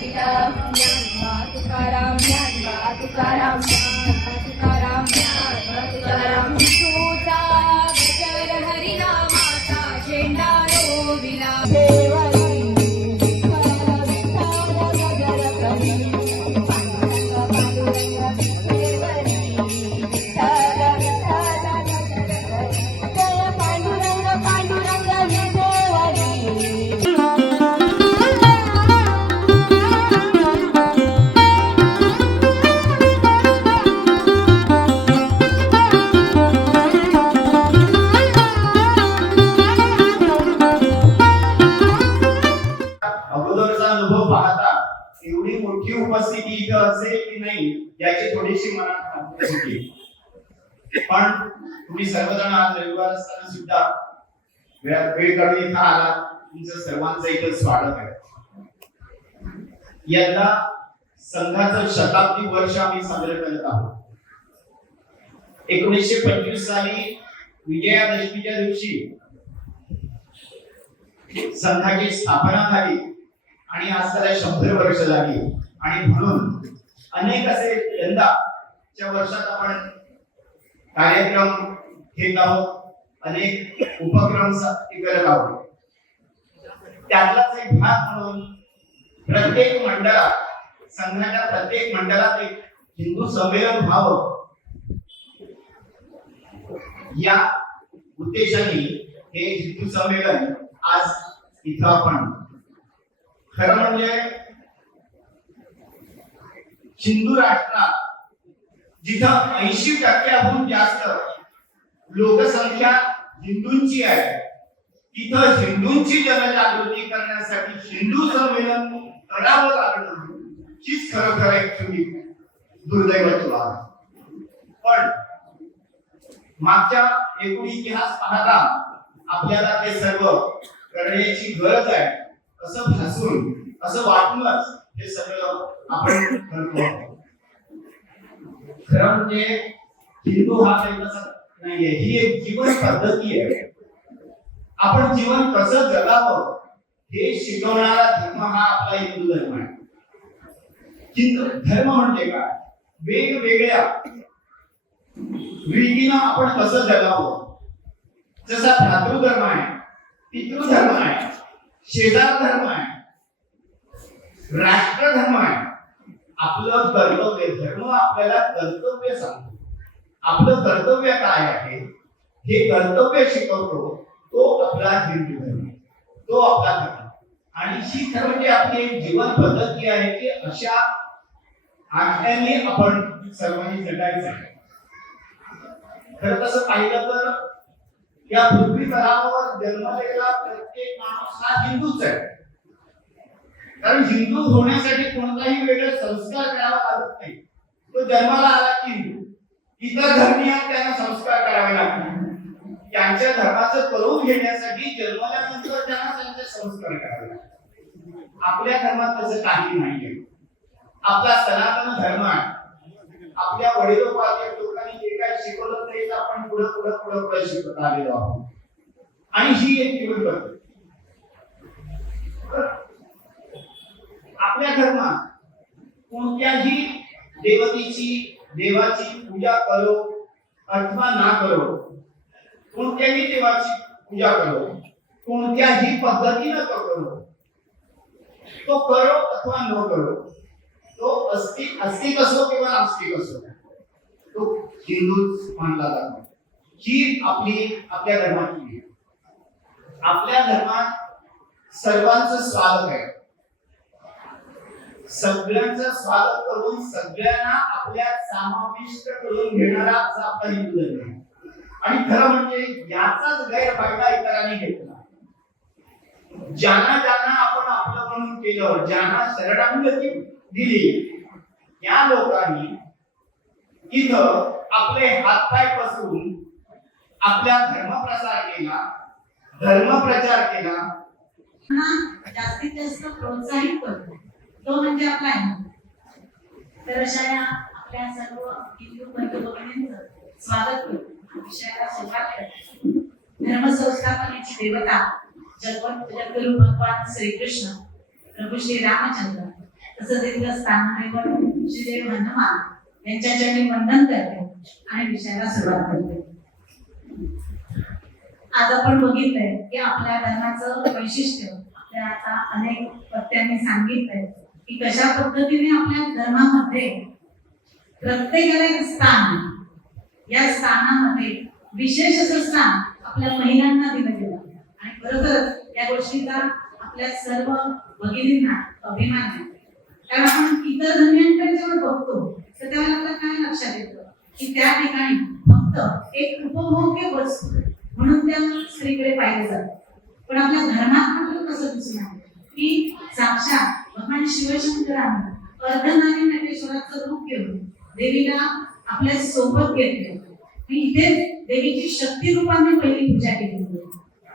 ज्ञानोबा तुकाराम ज्ञानोबा तुकाराम ज्ञानोबा तुकाराम ज्ञानोबा तुकाराम तुझा गजर हरिनामाचा झेंडा रोविला एवढी मोठी उपस्थिती इथं असेल की नाही याची थोडीशी मनात खात्री होती, पण तुम्ही सर्वजण आज रविवार असताना सुद्धा वेळ काढून इथं आला. तुमचं सर्वांचं इथं स्वागत आहे. यंदा संघाचं शताब्दी वर्ष आम्ही साजरे करत आहोत. 1925 साली विजयादशमीच्या दिवशी संघाची स्थापना झाली आणि आज त्याला 100 वर्ष झाली. आणि म्हणून अनेक असे यंदाच्या वर्षात आपण कार्यक्रम घेत आहोत, अनेक उपक्रम करत आहोत. त्यातलाच एक भाग म्हणून प्रत्येक मंडळात, संघाच्या प्रत्येक मंडळात एक हिंदू संमेलन व्हावं या उद्देशाने हे हिंदू संमेलन आज इथं आपण, खरं म्हणजे हिंदू राष्ट्रात जिथं 80% जास्त लोकसंख्या हिंदूंची आहे, तिथं हिंदूंची जनजागृती करण्यासाठी हिंदू संमेलन करावं लागलं हीच खरोखर एक दुर्दैवाची बाब. पण मागच्या एकूण इतिहास पाहता आपल्याला ते सर्व करण्याची गरज आहे असं भासून, असं वाटूनच हे सगळं आपण करतो. खरं म्हणजे हिंदू हा काही तसा नाहीये, ही एक जीवन पद्धती आहे. आपण जीवन कसं जगावं हे शिकवणारा धर्म हा आपला हिंदू धर्म आहे. हिंदू धर्म म्हणजे काय? वेगवेगळ्या रीतीनं आपण कसं जगावं. जसा भ्रातृधर्म आहे, पितृधर्म आहे, शेजार धर्म आहे, राष्ट्र धर्म आहे. आपलं कर्तव्य, धर्म आपल्याला कर्तव्य सांगतो. आपलं कर्तव्य काय आहे हे कर्तव्य शिकवतो. तो आपला हिंदू धर्म, तो आपला धर्म. आणि ही खरं म्हणजे आपली एक जीवन पद्धती आहे की अशा आज्ञांनी आपण सर्वांनी जगायचं आहे. खरं तसं पाहिलं तर या पृथ्वी तलावावर जन्मलेला प्रत्येक माणूस हा हिंदूच आहे. कारण हिंदू होण्यासाठी कोणताही वेगळे संस्कार करावा लागत नाही. तो जन्माला आला की हिंदू. इतर धर्मीयांना त्यांना संस्कार करावे लागतात. त्यांच्या धर्माचं करून घेण्यासाठी जन्मल्यानंतर त्यांना त्यांचे संस्कार करावे लागतात. आपल्या धर्मात तसं काही नाहीये. आपला सनातन धर्म आहे. आपल्या वडिलोपार्जित लोकांनी जे काही शिकवलं तेच आपण पुढे शिकत आलेलो आहोत. आणि ही एक जीवन पद्धती. आपल्या धर्मात कोणत्याही देवाची पूजा करो अथवा ना करो, कोणत्याही देवाची पूजा करो, कोणत्याही पद्धतीने तो करो, तो करो अथवा न करो, तो अस्तिक असो किंवा नास्तिक असो, तो हिंदूच मानला जातो. ही आपल्या धर्माची. आपल्या धर्मात सर्वांचं स्वागत आहे. सगळ्यांचं स्वागत करून सगळ्यांना आपल्यात समाविष्ट करून घेणारा असा आपला हिंदू धर्म आहे. आणि खरं म्हणजे याचाच गैरफायदा इतरांनी घेतला. ज्यांना आपण आपलं म्हणून केलं, ज्यांना शरणागती दिली, या लोकांनी इथं आपले हातपाय पसरून आपला धर्मप्रचार केला. जास्तीत जास्त प्रोत्साहित करतो तो म्हणजे आपला हिंदू. तर अशा आपल्या सर्व हिंदू बंधू भगिनींचं स्वागत करतो. विषयाला सुरुवात करतो. धर्म संस्थापनेची देवता जगद्गुरु भगवान श्रीकृष्ण प्रभू श्री रामचंद्र तसंच इथलं स्थानदैवत श्रीदेव हनुमान यांच्या चरणी वंदन करते आणि विषयाला सुरुवात करते. आज आपण बघितलंय की आपल्या धर्माचं वैशिष्ट्य आपल्या आता अनेक पत्त्यांनी सांगितलंय की कशा पद्धतीने आपल्या धर्मामध्ये प्रत्येकाला एक स्थान आहे. या स्थानामध्ये विशेष असं स्थान आपल्या महिलांना दिलं गेलं आणि खरोखरच या गोष्टीचा आपल्या सर्व भगिनींना अभिमान आहे. कारण आपण इतर धर्मियांकडे जेव्हा बघतो तर तेव्हा आपल्याला काय लक्षात येतं की त्या ठिकाणी फक्त एक उपभोग्य वस्तू म्हणून त्या स्त्रीकडे पाहिलं जातं. पण आपल्या धर्मात मात्र कसं दिसून आलं की साक्षात भगवान शिवशंकरांनी अर्धनारी नटेश्वराचं रूप घेऊन देवीला आपल्या सोबत घेतले आणि इथे देवीची शक्ती रूपाने पहिली पूजा केली जाते.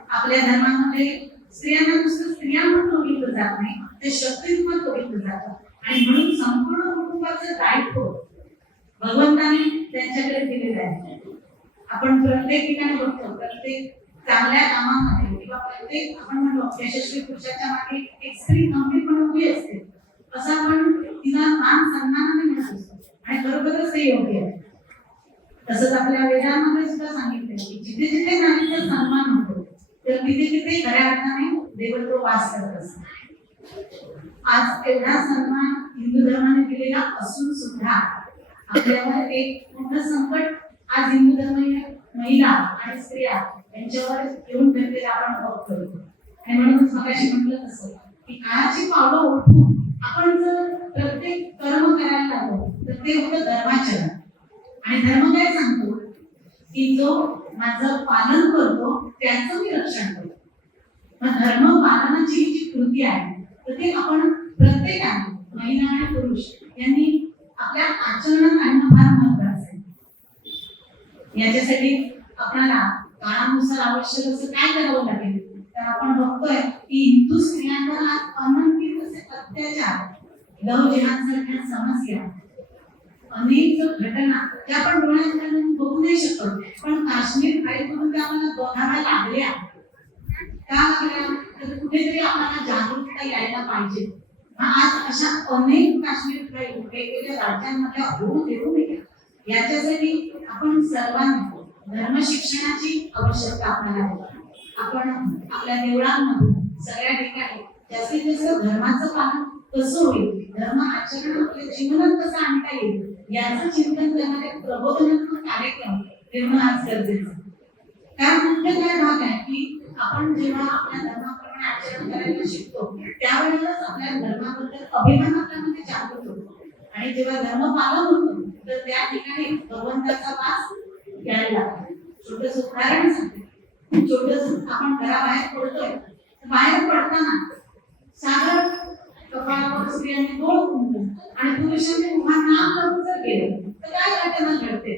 आपल्या धर्मामध्ये स्त्रियांना नुसतं स्त्रिया म्हणून बघितलं जात नाही, ते शक्ती रूपात बघितलं जातं आणि म्हणून संपूर्ण कुटुंबाचं दायित्व भगवंताने त्यांच्याकडे दिलेलं आहे. आपण प्रत्येक ठिकाणी बघतो, प्रत्येक चांगल्या कामामध्ये किंवा प्रत्येक आपण म्हणतो यशस्वी पुरुषाच्या मागे एक स्त्री खंबीरपणे उभी असते, असं आपण तिला मान सन्मानाने म्हणत असतो आणि खरोखरच ते योग्य आहे. तसंच आपल्या वेदांमध्ये सुद्धा सांगितले की जिथे जिथे नारीचा सन्मान होतो तर तिथे तिथे खऱ्या अर्थाने देवत्व वास करत असतात. आज एवढा सन्मान हिंदू धर्माने दिलेला असून सुद्धा आपल्यावर एक मोठं संकट आज हिंदू धर्मीय महिला आणि स्त्रिया यांच्यावर येऊन ठरलेलं आपण बघतो. आणि म्हणूनच मगाशी म्हटलं तसं की काळाची पावलं ओळखून आपण जर प्रत्येक कर्म करायला लागलो तर ते होतं धर्माचरण. आणि धर्म काय सांगतो की जो माझं पालन करतो त्याचं मी रक्षण करतो. मग धर्म पालनाची ही जी कृती आहे तर ते आपण प्रत्येकाने महिला आणि पुरुष यांनी आपल्या आचरणात आणणं फार महत्वाचं आहे. याच्यासाठी आपल्याला काळानुसार आवश्यक असं काय करावं लागेल तर आपण बघतोय की हिंदू स्त्रियांवर आज अनंत असे अत्याचार, लवजिहांसारख्या समस्या, अनेक घटना ज्या आपण डोळ्यात बघू नाही शकतो पण काश्मीर फाईलमधून त्या आम्हाला बघाव्या लागल्या. का लागल्या तर कुठेतरी आम्हाला जागरूकता यायला पाहिजे. आज अशा अनेक काश्मीर फाईल वेगवेगळ्या राज्यांमध्ये होऊ देऊ नये याच्यासाठी आपण सर्वांनी धर्म शिक्षणाची आवश्यकता आपल्याला आहे. आपण आपल्या देवळांमधून सगळ्या ठिकाणी जास्तीत जास्त धर्माचं पालन कसं होईल, धर्म आचरण आपल्या जीवनात कसं आणता येईल याचं चिंतन करणारे प्रबोधनात्मक कार्यक्रम ठेवणं आज गरजेचं आहे. कारण मुख्य काय भाग आहे की आपण जेव्हा आपल्या धर्माप्रमाणे आचरण करायला शिकतो त्यावेळेलाच आपल्या धर्माबद्दल अभिमान आपल्यामध्ये जागृत होतो आणि जेव्हा धर्म पालन होतो तर त्या ठिकाणी भगवंताचा वास यायला लागतो. छोटंसं उदाहरण सांगते. छोटंसं आपण घराबाहेर पडतोय तर बाहेर पडताना सागर कपाळावर स्त्रियांनी डोळ कुंकू आणि पुरुषांनी उभा नाम करून जर गेलं तर काय घटना घडते.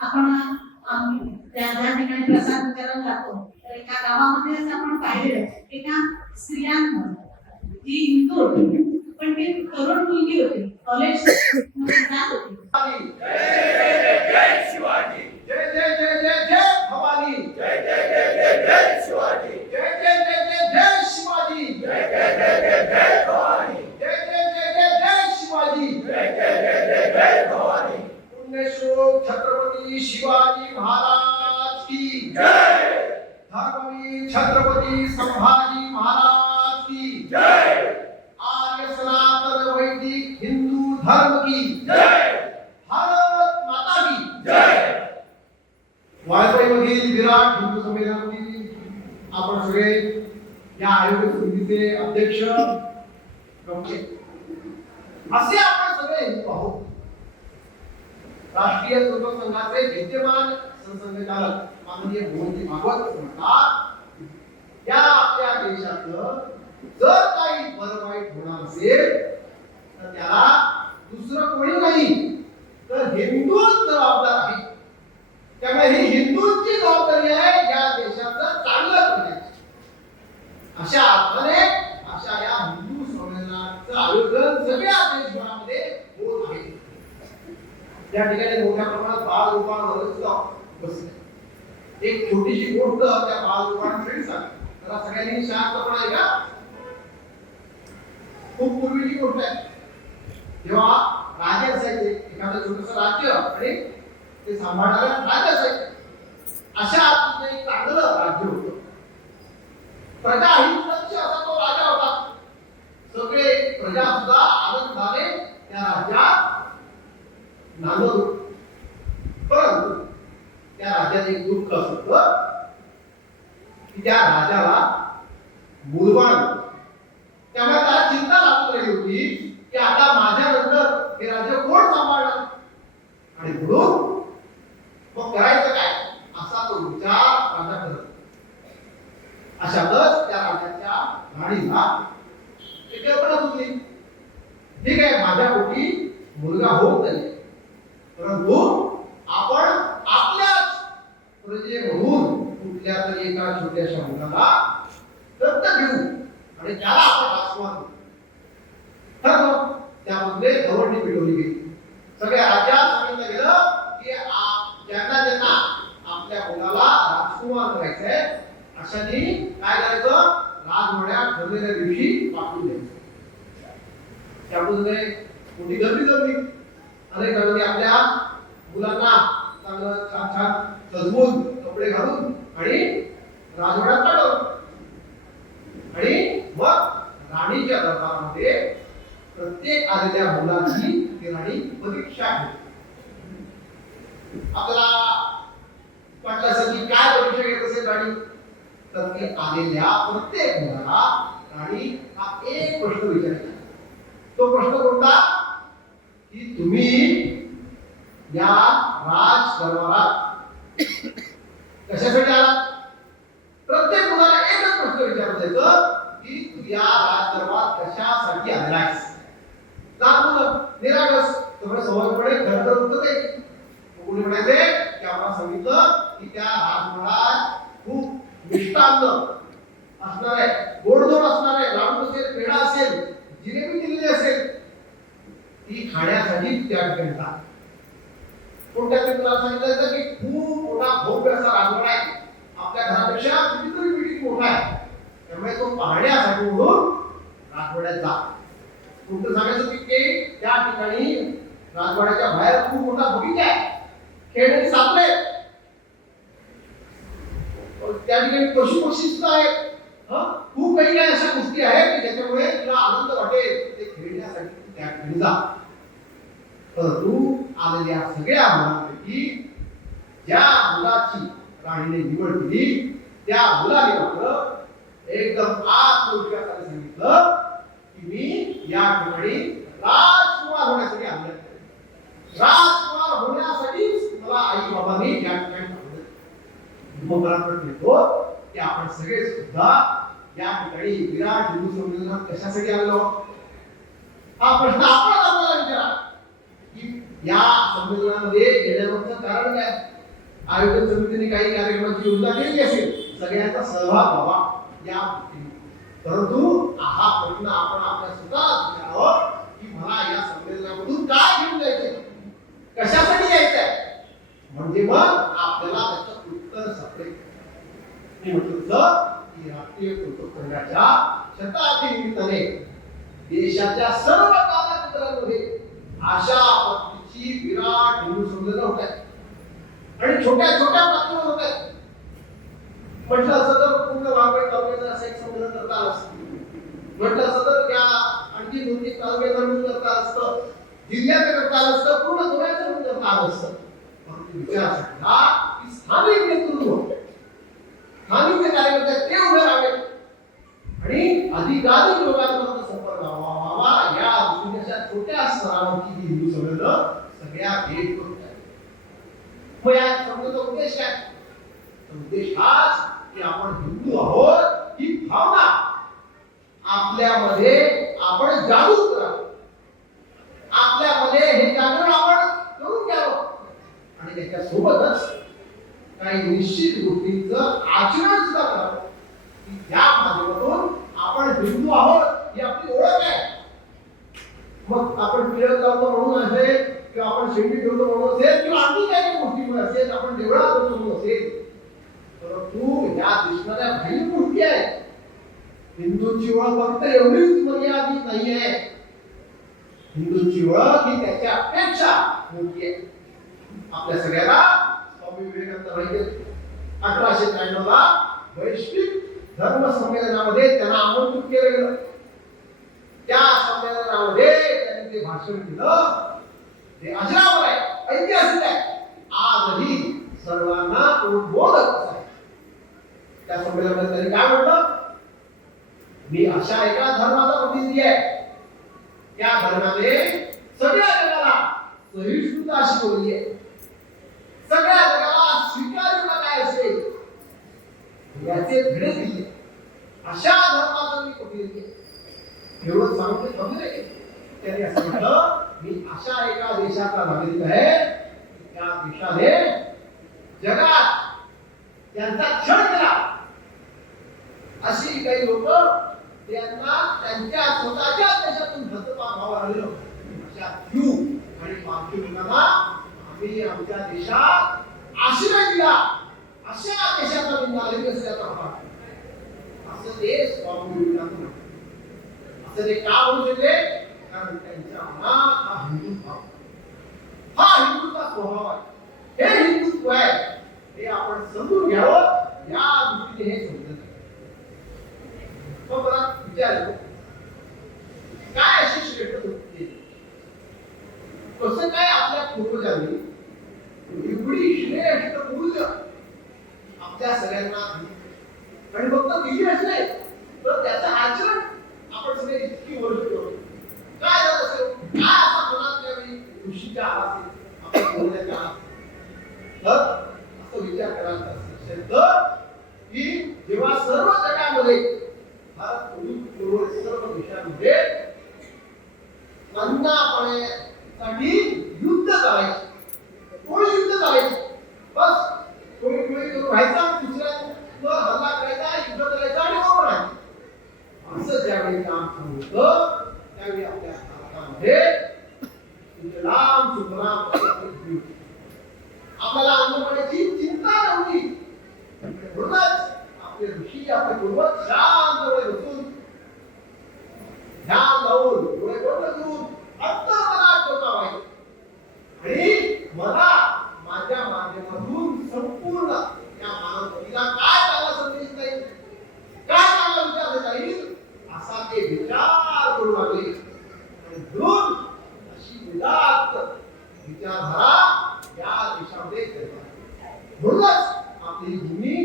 आपण त्या ठिकाणी प्रसाद विचारायला जातो तर एका गावामध्येच आपण पाहिलेलं एका स्त्रियांना ती हिंदू होती पण ती तरुण मुलगी होती, कॉलेज मध्ये जात होती. जय शिवाजी, जय जय जय जय जय भवानी, जय जय जय जय जय शिवाजी, जय जय जय जय जय शिवाजी, जय जय जय जय जय भवानी, जय जय जय जय जय शिवाजी, जय जय जय जय जय भवानी. पुण्यश्लोक छत्रपती शिवाजी महाराज की जय. धर्मवीर छत्रपती संभाजी महाराज की जय. आर्य सनातन वैदिक हिंदू धर्म की जय. भारत माता की जय. वाळवईमधील विराट हिंदू संमेलनातील आपण सगळे या आयोजक समितीचे अध्यक्ष असे आपण सगळे हिंदू आहोत. राष्ट्रीय स्वयंसेवक संघाचे विद्यमान सरसंघचालक माननीय मोहनजी भागवत म्हणतात या आपल्या देशातलं जर काही बरं वाईट होणार असेल तर त्याला दुसरं कोणी नाही तर हिंदूच जबाबदार आहे. त्यामुळे ही हिंदूंची जबाबदारी आहे या देशाचं चांगलं करण्याची. अशा अर्थाने अशा या हिंदू संमेलनाचं आयोजन सगळ्या देशभरामध्ये होत आहे. त्या ठिकाणी मोठ्या प्रमाणात बालरूपांवर सुद्धा बसले. एक छोटीशी गोष्ट त्या बालरूपांसाठी सांगते. जरा सगळ्यांनी शांतपणे ऐका. खूप पूर्वीची गोष्ट आहे. तेव्हा राजे असायचे, एखादं छोटस राज्य आणि ते सांभाळणारं राज्य असायचे. अशा एक चांगलं राज्य होतं. प्रजा हितलक्ष असा तो राजा होता. सगळे प्रजा सुद्धा आनंदाने त्या राज्यात नांदत होते. परंतु त्या राज्यात एक दुःख असं होतं की त्या राजाला मुलबाळ होतं. त्यामुळे त्याला चिंता लागून राहिली होती की आता माझ्यानंतर हे राज्य कोण सांभाळणार, आणि म्हणून मग करायचं काय असा तो विचार राजा करत. अशातच त्या राजाच्या राणीला एक कल्पना सुचली. ठीक आहे, माझ्या पोटी मुलगा होत नाही, परंतु आपण आपल्याच प्रजे म्हणून कुठल्या तरी एका छोट्याशा मुलाला दत्तक घेऊ आणि त्याला आपण राजकुमार करू. ठरलं. त्यामध्ये गव्हर्नमेंट मिळवली गेली. सगळ्या राज्यात सांगितलं गेलं की ज्यांना ज्यांना आपल्या मुलाला राजकुमार करायचंय अशाने काय करायचं, राजवाड्यात ठरलेल्या दिवशी पाठवून द्यायचं. त्यामध्ये मोठी गर्दी जमली. अनेक जणांनी आपल्या मुलांना चांगलं छान छान सजवून कपडे घालून आणि राजवाड्यात पाठवलं. आणि मग राणीच्या दरबारामध्ये प्रत्येक आलेल्या मुलाची ती राणी परीक्षा घेते. आपल्याला वाटलं असेल की काय परीक्षा घेत असेल राणी, तर ती आलेल्या प्रत्येक मुलाला राणी हा एक प्रश्न विचारायचा. तो प्रश्न कोणता की तुम्ही या राज दरबारात कशासाठी आलात. प्रत्येक मुलाला एकच प्रश्न विचारला जायचं की तू या राज दरबारात कशासाठी आलायस. लहान मुलं निरागस सगळं सहजपणे खरं उत्तर द्यायचे. कोणी म्हणायचे की आम्हाला सांगितलं की त्या राजमहालात खूप मिष्टान्न असणार आहे, गोडधोड असणार आहे, लाडू असेल, पेढा असेल, जिलेबी दिलेली असेल, ती खाण्यासाठी त्या ठिकाणी जा. कोणत्या तुला सांगितलं की खूप मोठा भव्य असा राजवाडा आहे, आपल्या घरापेक्षा कितीतरी मिठी मोठा आहे, त्यामुळे तो पाहण्यासाठी म्हणून राजवाड्यात जा. कोणतं सांगायचं की त्या ठिकाणी राजवाड्याच्या बाहेर खूप मोठा बगीचा आहे, खेळणी सापळे, त्या ठिकाणी पशु पक्षी सुद्धा आहेत. खूप काही काही अशा गोष्टी आहेत की ज्याच्यामुळे तुला आनंद वाटेल, ते खेळण्यासाठी तू त्या ठिकाणी जा. परंतु आलेल्या सगळ्या मुलांपैकी ज्या मुलाची राणीने निवड केली त्या मुलाने मात्र एकदम आत्मविश्वासाने सांगितलं की मी या ठिकाणी राजकुमार होण्यासाठी आलो. राजकुमार होण्यासाठीच मला आई बाबांनी या ठिकाणी पाठवलं. मग मला येतो की आपण सगळे सुद्धा या ठिकाणी विराट हिंदू संमेलनात कशासाठी आलो हा प्रश्न आपण आपल्याला विचारा की या संमेलनामध्ये येण्यामागचं कारण काय. आयोजन समितीने काही कार्यक्रमाची योजना केली असेल, सगळ्यांचा सहभाग व्हावा या गोष्टीने. परंतु हा प्रश्न आपण आपल्या स्वतःला विचारावं की मला या संमेलनामधून काय घेऊन जायचंय, कशासाठी यायचंय, म्हणजे मग आपल्याला त्याचं उत्तर सापडेल. मी म्हटलं की राष्ट्रीय फोटोग्राफीच्या शताब्दी निमित्ताने देशाच्या सर्व कानाकोपऱ्यामध्ये अशा पद्धतीची विराट हिंदू संमेलन होत आहे आणि छोट्या छोट्या पातळीवर होत आहे. म्हटलं असं तर पूर्ण वाघवेल तालुक्याचं असं एक संमेलन करता आलं असतं, म्हटलं असं तर त्या आणखी 2-3 तालुक्याचं म्हणून करता आलं असतं, जिल्ह्याचं करता आलं असतं, पूर्ण गोव्याचं म्हणून करता आलं असतं. परंतु विचार सांगा की स्थानिक नेतृत्व, स्थानिक जे कार्यकर्ते ते उभे राहावेत आणि अधिकाधिक लोकांपर्यंत संपर्क व्हावा या दृष्टीने अशा छोट्या स्तरावरची ही हिंदू संमेलन सगळ्या देश करत आहे. मग या संमेलनाचा उद्देश काय. उद्देश हाच की आपण हिंदू आहोत ही भावना आपल्यामध्ये आपण जागृत करावं, आपल्यामध्ये हे जागरण आपण करून घ्यावं आणि त्याच्या सोबतच काही निश्चित गोष्टींचं आचरण सुद्धा करावं की या माध्यमातून आपण हिंदू आहोत ही आपली ओळख आहे. मग आपण टिळक लावतो म्हणून असेल किंवा आपण शेंडी ठेवतो म्हणून असेल किंवा आणखी काही गोष्टीमुळे असेल, आपण देवळात होतो म्हणून असेल, परंतु ह्या दिसणाऱ्या काही गोष्टी आहेत. हिंदूंची ओळख फक्त एवढीच मर्यादित नाहीये. हिंदूंची ओळख ही त्याच्यापेक्षा मोठी आहे. आपल्या सगळ्याला स्वामी विवेकानंद माहिती 1893 ला वैश्विक धर्म संमेलनामध्ये त्यांना आमंत्रित केलं गेलं. त्या संमेलनामध्ये त्यांनी ते भाषण केलं ते अजरामर आहे, ऐतिहासिक आहे, आजही सर्वांना उद्बोधक आहे. त्या संमेलनामध्ये त्यांनी काय म्हटलं, मी अशा एका धर्माचा प्रतिनिधी आहे, त्या धर्माने सगळ्या जगाला सहिष्णुता शिकवली आहे, सगळ्या जगाला स्वीकार्यता काय असते याचे धडे दिले. अशा धर्माचा मी प्रतिनिधी आहे. एवढं सांगून ते थांबले. त्यांनी असं म्हटलं, मी अशा एका देशाचा नागरिक आहे, त्या देशाने जगात त्यांचा छळ केला. अशी काही लोक त्यांना त्यांच्या स्वतःच्या देशातून धतपात व्हावं लागलं. अशा ज्यू आणि पारशी लोकांना आम्ही आमच्या देशात आश्रय दिला. अशा देशाचा मी नागरिक असल्याचा भाग असं ते स्वामी विवेकानंद म्हणतात. असं ते का म्हणू शकले, कारण त्यांच्या मनात हा हिंदू भाव, हा हिंदूचा स्वभाव आहे, हे हिंदुत्व आहे, हे आपण समजून घ्यावं या दृष्टीने हे समजत आहे. मग मला विचारलं, काय अशी श्रेष्ठ होती, कसं काय आपल्या पूर्वजांनी एवढी श्रेष्ठ मूल्य आपल्या सगळ्यांना दिली, आणि फक्त दिली असले तर त्याचं आचरण आपण सगळे इतकी वर्ष करू. काय झालं असेल, काय असा मनात त्यावेळी ऋषीच्या आवाज आपण बोलण्याच्या आवाज, तर असं विचार करायचा असेल तर की जेव्हा सर्व जगामध्ये भारत पूर्व सर्व देशांमध्ये अन्नापाण्यासाठी युद्ध करायचे, कोणी युद्ध करायचे, बस कोणी व्हायचा, दुसऱ्यांवर हल्ला करायचा, युद्ध करायचा आणि ओरडायचं. असं ज्यावेळी काम सुरू होतं त्यावेळी आपल्या भारतामध्ये लांब सुखराम आपल्याला अन्नपाण्याची चिंता नव्हती. म्हणूनच आपले ऋषी, आपले पूर्वज शांत डोळे बसून ध्यान लावून डोळे बंद करून अंतर्मनात डोकावायचे आणि मला माझ्या माध्यमातून संपूर्ण या मानवतेला काय चांगला संदेश जाईल, काय चांगला विचार देता येईल असा ते विचार करू लागले. आणि म्हणून अशी उदात्त विचारधारा या देशामध्ये निर्माण. म्हणूनच आपली भूमी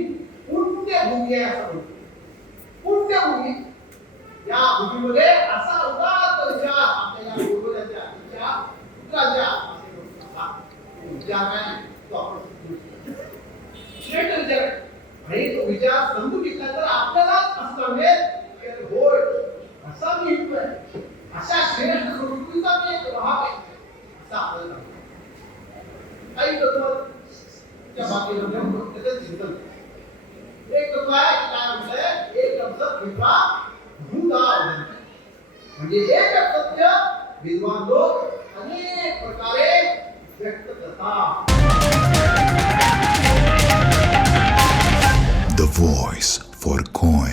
पुण्यभूमी आहे असं म्हणतो. पुण्यभूमी, या भूमीमध्ये असा उदात्त विचार आपल्याला पूर्वजांच्या विचार काय तो आपण श्रेष्ठ विचार आहे. आणि तो विचार समजून घेतला तर आपल्यालाच असं मिळेल, होय असा मी हिंदू आहे, अशा श्रेष्ठ संस्कृतीचा मी एक भाग आहे असं आपल्याला काही तत्वाच्या बाबतीत त्याचं चिंतन. एक तत्व आहे काय म्हणतंय, एक लफ्ज किंवा भूता, म्हणजे एक सत्य विद्वान लोक अनेक प्रकारे व्यक्त करतात. The voice for coin.